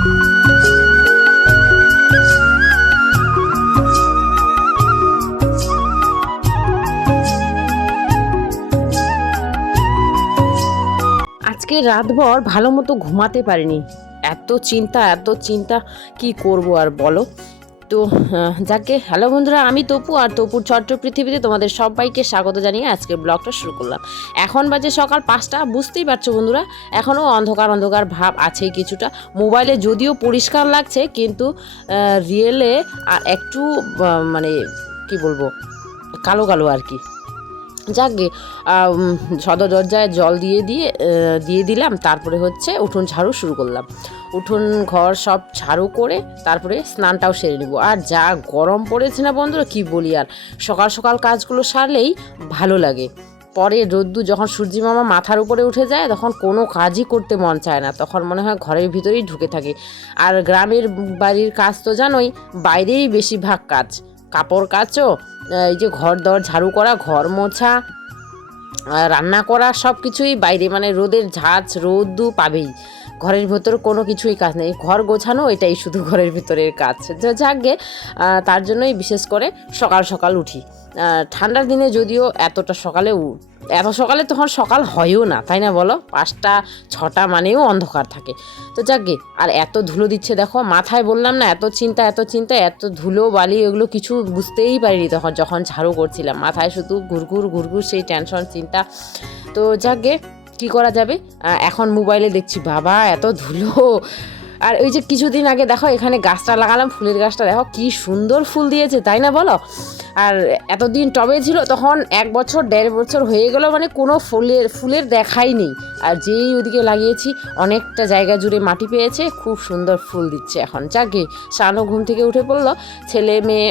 আজকে রাতভর ভালো মতো ঘুমাতে পারিনি, এত চিন্তা কি করব আর বলো। তো যাকে হ্যালো বন্ধুরা, আমি তপু, আর তপুর ছোট্ট পৃথিবীতে তোমাদের সবাইকে স্বাগত জানিয়ে আজকে ব্লগটা শুরু করলাম। এখন বাজে সকাল 5টা, বুঝতেই পারছো বন্ধুরা, এখনও অন্ধকার ভাব আছেই কিছুটা। মোবাইলে যদিও পরিষ্কার লাগছে, কিন্তু রিয়েলে একটু মানে কি বলবো, কালো কালো আর কি। যাকগে সদর দরজায় জল দিয়ে দিলাম, তারপরে হচ্ছে উঠোন ঝাড়ু শুরু করলাম। উঠোন ঘর সব ঝাড়ু করে তারপরে স্নানটাও সেরে নিব। আর যা গরম পড়েছে না বন্ধুরা, কি বলি আর, সকাল সকাল কাজগুলো সারলেই ভালো লাগে। পরে রোদ্দুর যখন সূর্যি মামা মাথার উপরে উঠে যায়, তখন কোনো কাজই করতে মন চায় না, তখন মনে হয় ঘরের ভিতরেই ঢুকে থাকে। আর গ্রামের বাড়ির কাজ তো জানোই, বাইরেই বেশিরভাগ কাজ, কাপড় কাচো, এই যে ঘর দর ঝাড়ু করা, ঘর মোছা, রান্না করা, সব কিছুই বাইরে, মানে রোদের ঝাঁজ রোদ্দু পাবেই। ঘরের ভেতর কোনো কিছুই কাজ নেই, ঘর গোছানো এটাই শুধু ঘরের ভিতরের কাজ। যাকগে তার জন্যই বিশেষ করে সকাল সকাল উঠি। ঠান্ডার দিনে যদিও এত সকালে তখন সকাল হয়ও না, তাই না বলো, 5টা 6টা মানেও অন্ধকার থাকে। তো যাকগে, আর এত ধুলো দিচ্ছে দেখো মাথায়, বললাম না এত চিন্তা এত ধুলো বালি, এগুলো কিছু বুঝতেই পারিনি তখন যখন ঝাড়ু করছিলাম, মাথায় শুধু ঘুরঘুর সেই টেনশন চিন্তা। তো যাকগে, কি করা যাবে, এখন মোবাইলে দেখছি বাবা এত ধুলো। আর ওই যে কিছুদিন আগে দেখো এখানে গাছটা লাগালাম, ফুলের গাছটা দেখো কি সুন্দর ফুল দিয়েছে, তাই না বলো। আর এতদিন টবে ছিল, তখন 1 বছর 1.5 বছর হয়ে গেল, মানে কোনো ফুলের দেখাই নেই। আর যেই ওদিকে লাগিয়েছি, অনেকটা জায়গা জুড়ে মাটি পেয়েছে, খুব সুন্দর ফুল দিচ্ছে এখন। যাকে শানও ঘুম থেকে উঠে পড়লো, ছেলে মেয়ে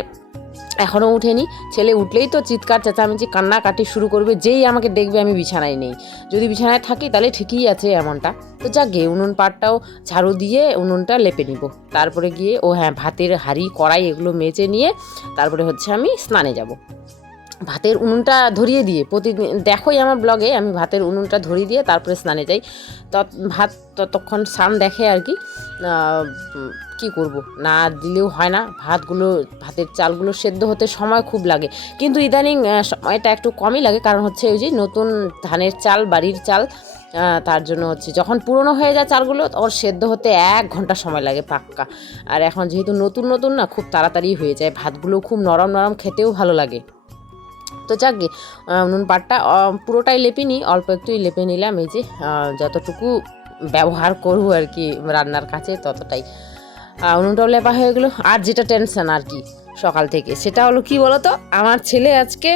এখনও উঠেনি। ছেলে উঠলেই তো চিৎকার চেঁচামেচি কান্নাকাটি শুরু করবে, যেই আমাকে দেখবে আমি বিছানায় নেই। যদি বিছানায় থাকি তাহলে ঠিকই আছে এমনটা। তো যাকগে, উনুন পাড়টাও ঝাড়ু দিয়ে উনুনটা লেপে নিব, তারপরে গিয়ে ভাতের হাঁড়ি কড়াই এগুলো মেজে নিয়ে তারপরে হচ্ছে আমি স্নানে যাব। ভাতের উনুনটা ধরিয়ে দিয়ে, প্রতিদিন দেখোই আমার ব্লগে আমি ভাতের উনুনটা ধরিয়ে দিয়ে তারপরে স্নানে যাই। ভাত ততক্ষণ স্নান দেখে আর কি। কি করব, না দিলেও হয় না, ভাতের চালগুলো সেদ্ধ হতে সময় খুব লাগে, কিন্তু ইদানিং সময়টা একটু কমই লাগে, কারণ হচ্ছে ওই যে নতুন ধানের চাল, বাড়ির চাল, তার জন্য হচ্ছে যখন পুরনো হয়ে যায় চালগুলো, ওর সেদ্ধ হতে 1 ঘন্টা সময় লাগে পাক্কা। আর এখন যেহেতু নতুন না, খুব তাড়াতাড়ি হয়ে যায়, ভাতগুলো খুব নরম খেতেও ভালো লাগে। তো যাকগে, নুন পাটটা পুরোটাই লেপিনি, অল্প একটুই লেপে নিলাম, এই যে যতটুকু ব্যবহার করবো আর কি রান্নার কাছে ততটাই। উনুনটাও লেপা হয়ে গেলো। আর যেটা টেনশন আর কি সকাল থেকে, সেটা হলো কি বলতো, আমার ছেলে আজকে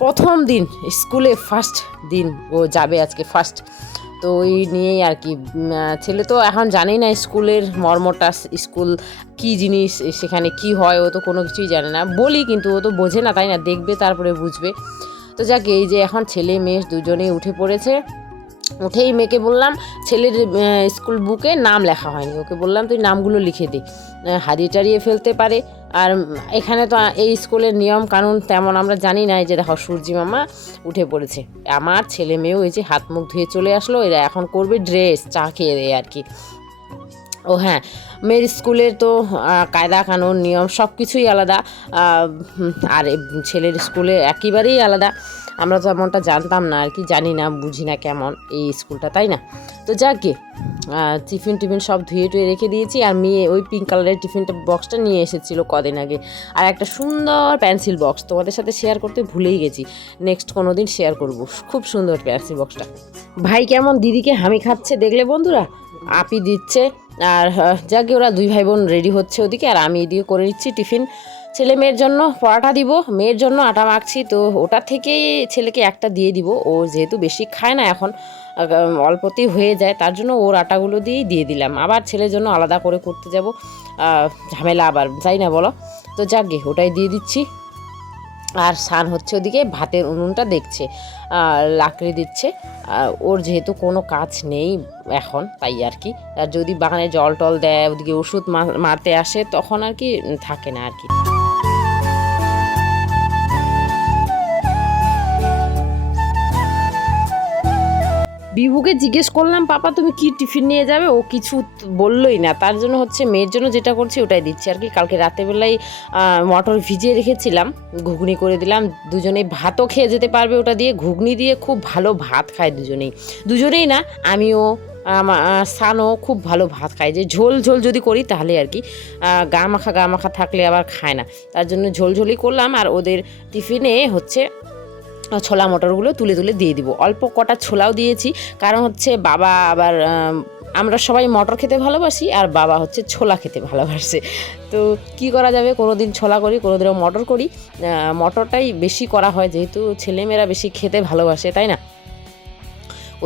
প্রথম দিন স্কুলে, ফার্স্ট দিন ও যাবে আজকে, ফার্স্ট। তো ওই নিয়েই আর কি, ছেলে তো এখন জানেই না স্কুলের মর্মটা, স্কুল কি জিনিস, সেখানে কি হয়, ও তো কোনো কিছুই জানে না। বলি কিন্তু ও তো বোঝে না, তাই না, দেখবে তারপরে বুঝবে। তো যাক, এই যে এখন ছেলে মেয়ে দুজনেই উঠে পড়েছে। উঠেই মেয়েকে বললাম, ছেলের স্কুল বুকে নাম লেখা হয়নি, ওকে বললাম তুই নামগুলো লিখে দে, হারিয়ে টারিয়ে ফেলতে পারে। আর এখানে তো এই স্কুলের নিয়ম কানুন তেমন আমরা জানি না। এই যে দেখো সূর্যি মামা উঠে পড়েছে, আমার ছেলে মেয়েও এই যে হাত মুখ ধুয়ে চলে আসলো, এরা এখন করবে ড্রেস, চা খেয়ে দেয় আর কি। ও হ্যাঁ, মেয়ের স্কুলের তো কায়দা কানুন নিয়ম সব কিছুই আলাদা, আর ছেলের স্কুলে একেবারেই আলাদা। আমরা তো এমনটা জানতাম না আর কি, জানি না, বুঝি না কেমন এই স্কুলটা, তাই না। তো যাকগে, টিফিন সব ধুয়ে টুয়ে রেখে দিয়েছি। আর মেয়ে ওই পিঙ্ক কালারের টিফিনটা বক্সটা নিয়ে এসেছিলো কদিন আগে, আর একটা সুন্দর পেন্সিল বক্স, তোমাদের সাথে শেয়ার করতে ভুলেই গেছি, নেক্সট কোনো দিন শেয়ার করব। খুব সুন্দর পেন্সিল বক্সটা। ভাই কেমন দিদিকে হামি খাচ্ছে দেখলে বন্ধুরা, আপি দিচ্ছে। আর যাকে, ওরা 2 ভাই বোন রেডি হচ্ছে ওদিকে, আর আমি এদিকে করে নিচ্ছি টিফিন। ছেলে মেয়ের জন্য পরাটা দিব, মেয়ের জন্য আটা মাখছি, তো ওটা থেকেই ছেলেকে একটা দিয়ে দিব। ও যেহেতু বেশি খায় না এখন, অল্পতেই হয়ে যায়, তার জন্য ওর আটাগুলো দিয়েই দিয়ে দিলাম। আবার ছেলের জন্য আলাদা করে করতে যাব, ঝামেলা আবার, তাই না বলো। তো যাকগে, ওটাই দিয়ে দিচ্ছি। আর সান হচ্ছে ওদিকে ভাতের উনুনটা দেখছে, লাকড়ি দিচ্ছে। ওর যেহেতু কোনো কাজ নেই এখন, তাই আর কি। আর যদি বাগানে জল টল দেয়, ওদিকে ওষুধ মারতে আসে, তখন আর কি থাকে না আর কি। বিভুকে জিজ্ঞেস করলাম পাপা তুমি কি টিফিন নিয়ে যাবে, ও কিছু বললোই না। তার জন্য হচ্ছে মেয়ের জন্য যেটা করছি ওটাই দিচ্ছি আর কি। কালকে রাতেরবেলায় মটর ভিজিয়ে রেখেছিলাম, ঘুগনি করে দিলাম, দুজনেই ভাতও খেয়ে যেতে পারবে ওটা দিয়ে। ঘুগনি দিয়ে খুব ভালো ভাত খায় দুজনেই না, আমিও সানও খুব ভালো ভাত খায়। যে ঝোল ঝোল যদি করি তাহলে আর কি, গা মাখা থাকলে আবার খায় না, তার জন্য ঝোলই করলাম। আর ওদের টিফিনে হচ্ছে ছোলা মটরগুলো তুলে দিয়ে দিব, অল্প কটা ছোলাও দিয়েছি, কারণ হচ্ছে বাবা আবার আমরা সবাই মটর খেতে ভালোবাসি আর বাবা হচ্ছে ছোলা খেতে ভালোবাসে। তো কি করা যাবে, কোনো দিন ছোলা করি, কোনো দিনও মটর করি। মটরটাই বেশি করা হয় যেহেতু ছেলেমেয়েরা বেশি খেতে ভালোবাসে, তাই না,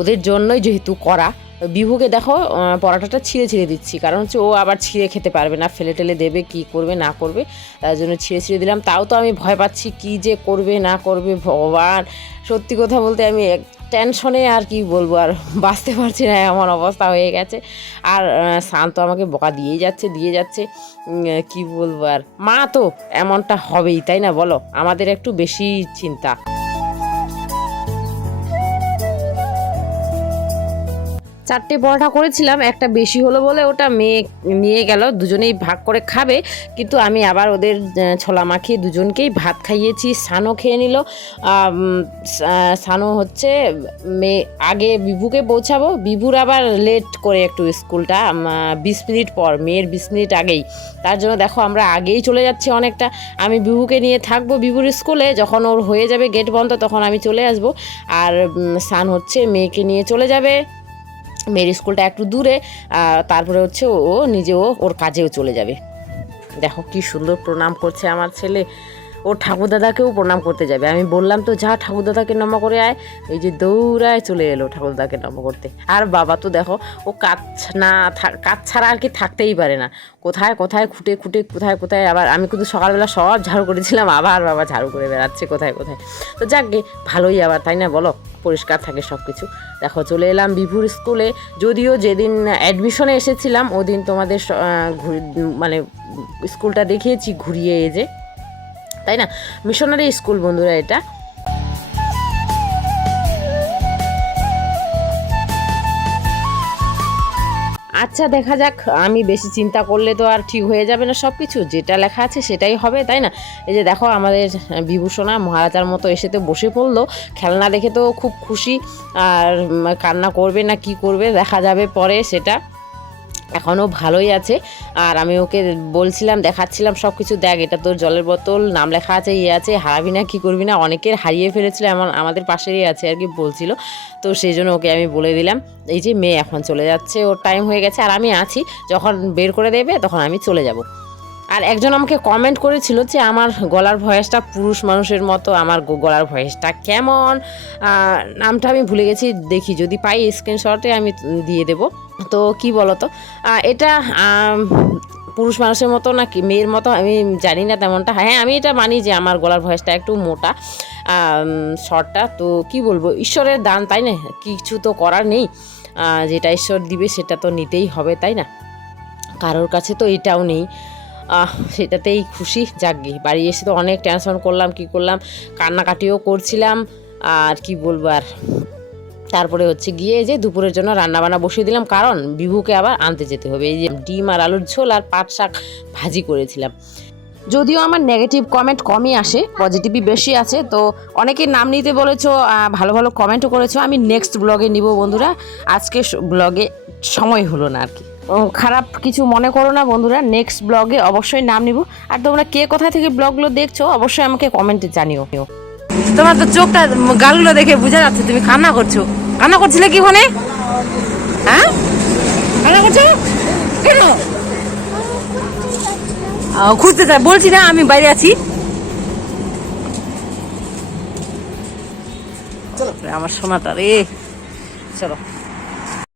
ওদের জন্যই যেহেতু করা। বিভুকে দেখো পরোটাটা ছিঁড়ে দিচ্ছি, কারণ হচ্ছে ও আবার ছিঁড়ে খেতে পারবে না, ফেলে টেলে দেবে, কি করবে না করবে, তার জন্য ছিঁড়ে দিলাম। তাও তো আমি ভয় পাচ্ছি কি যে করবে না করবে, ভগবান। সত্যি কথা বলতে আমি টেনশনে আর কি বলবো, আর বাঁচতে পারছি না, এমন অবস্থা হয়ে গেছে। আর শান্ত আমাকে বকা দিয়ে যাচ্ছে, কি বলবো। আর মা তো এমনটা হবেই, তাই না বলো, আমাদের একটু বেশি চিন্তা। চারটে পরোটা করেছিলাম, একটা বেশি হলো বলে ওটা মেয়ে নিয়ে গেল, দুজনেই ভাগ করে খাবে। কিন্তু আমি আবার ওদের ছোলা মাখিয়ে দুজনকেই ভাত খাইয়েছি, সানও খেয়ে নিল। সানও হচ্ছে আগে বিভুকে পৌঁছাবো, বিভুর আবার লেট করে একটু স্কুলটা 20 মিনিট পর, মেয়ের 20 মিনিট আগেই, তার জন্য দেখো আমরা আগেই চলে যাচ্ছি অনেকটা। আমি বিভুকে নিয়ে থাকবো বিভুর স্কুলে, যখন ওর হয়ে যাবে গেট বন্ধ তখন আমি চলে আসবো। আর সান হচ্ছে মেয়েকে নিয়ে চলে যাবে, মেয়ের স্কুলটা একটু দূরে, তারপরে হচ্ছে ও নিজেও ওর কাজেও চলে যাবে। দেখো কি সুন্দর প্রণাম করছে আমার ছেলে, ও ঠাকুরদাদাকেও প্রণাম করতে যাবে। আমি বললাম তো যা ঠাকুরদাদাকে নমা করে আয়, এই যে দৌড়ায় চলে এলো ঠাকুরদাদাকে নমা করতে। আর বাবা তো দেখো ও কাজ ছাড়া আর কি থাকতেই পারে না, কোথায় খুঁটে কোথায়। আবার আমি কিন্তু সকালবেলা সব ঝাড়ু করেছিলাম, আবার বাবা ঝাড়ু করে বেড়াচ্ছে কোথায়। তো যাক গে, ভালোই আবার, তাই না বলো, পরিষ্কার থাকে সব কিছু। দেখো চলে এলাম বিভুর স্কুলে, যদিও যেদিন অ্যাডমিশনে এসেছিলাম ওদিন তোমাদের মানে স্কুলটা দেখিয়েছি ঘুরিয়ে, এই যে, তাই না, মিশনারি স্কুল বন্ধুরা এটা। আচ্ছা দেখা যাক, আমি বেশি চিন্তা করলে তো আর ঠিক হয়ে যাবে না সব কিছু, যেটা লেখা আছে সেটাই হবে, তাই না। এই যে দেখো আমাদের বিভূষণা মহারাজার মতো এসে তো বসে পড়লো, খেলনা দেখে তো খুব খুশি, আর কান্না করবে না কি করবে দেখা যাবে পরে, সেটা এখনও ভালোই আছে। আর আমি ওকে বলছিলাম, দেখাচ্ছিলাম সব কিছু, দেখ এটা তোর জলের বোতল, নাম লেখা আছে, আছে, হারাবি না কি করবি না, অনেকের হারিয়ে ফেলেছিল, এমন আমাদের পাশেরই আছে আর কি বলছিল। তো সেই জন্য ওকে আমি বলে দিলাম। এই যে মেয়ে এখন চলে যাচ্ছে, ওর টাইম হয়ে গেছে, আর আমি আছি, যখন বের করে দেবে তখন আমি চলে যাব। আর একজন আমাকে কমেন্ট করেছিল যে আমার গলার ভয়েসটা পুরুষ মানুষের মতো, আমার গলার ভয়েসটা কেমন, নামটা আমি ভুলে গেছি, দেখি যদি পাই স্ক্রিনশটে আমি দিয়ে দেব। তো কি বলো তো, এটা পুরুষ মানুষের মতো না কি মেয়ের মতো আমি জানি না তেমনটা। হ্যাঁ আমি এটা মানি যে আমার গলার ভয়েসটা একটু মোটা, শর্টটা, তো কি বলবো, ঈশ্বরের দান, তাই না, কিছু তো করার নেই, যেটা ঈশ্বর দিবে সেটা তো নিতেই হবে, তাই না, কারোর কাছে তো এটাও নেই, সেটাতেই খুশি। যাকগে, বাড়ি এসে তো অনেক টেনশন করলাম, কি করলাম, কান্নাকাটিও করছিলাম, আর কি বলবো। আর তারপরে হচ্ছে গিয়ে যে দুপুরের জন্য রান্নাবান্না বসিয়ে দিলাম, কারণ বিভুকে আবার আনতে যেতে হবে। এই যে ডিম আর আলুর ঝোল আর পাট শাক ভাজি করেছিলাম। যদিও আমার নেগেটিভ কমেন্ট কমই আসে, পজিটিভই বেশি আছে, তো অনেকে নাম নিতে বলেছো, ভালো ভালো কমেন্টও করেছো, আমি নেক্সট ব্লগে নিব বন্ধুরা, আজকে ব্লগে সময় হলো না আর কি, খারাপ কিছু মনে করো না বন্ধুরা, নেক্সট ব্লগে অবশ্যই নাম নিব। আর তোমরা কে কোথা থেকে ব্লগগুলো দেখছো অবশ্যই আমাকে কমেন্টে জানিও। তোমার তো চোখটা গালগুলো দেখে বোঝা যাচ্ছে তুমি কান্না করছিলে কি মনে, হ্যাঁ কান্না করছো কেন? খুঁজতে চাই বলছি না, আমি বাইরে আছি। আমার সোনাটা রে, চলো।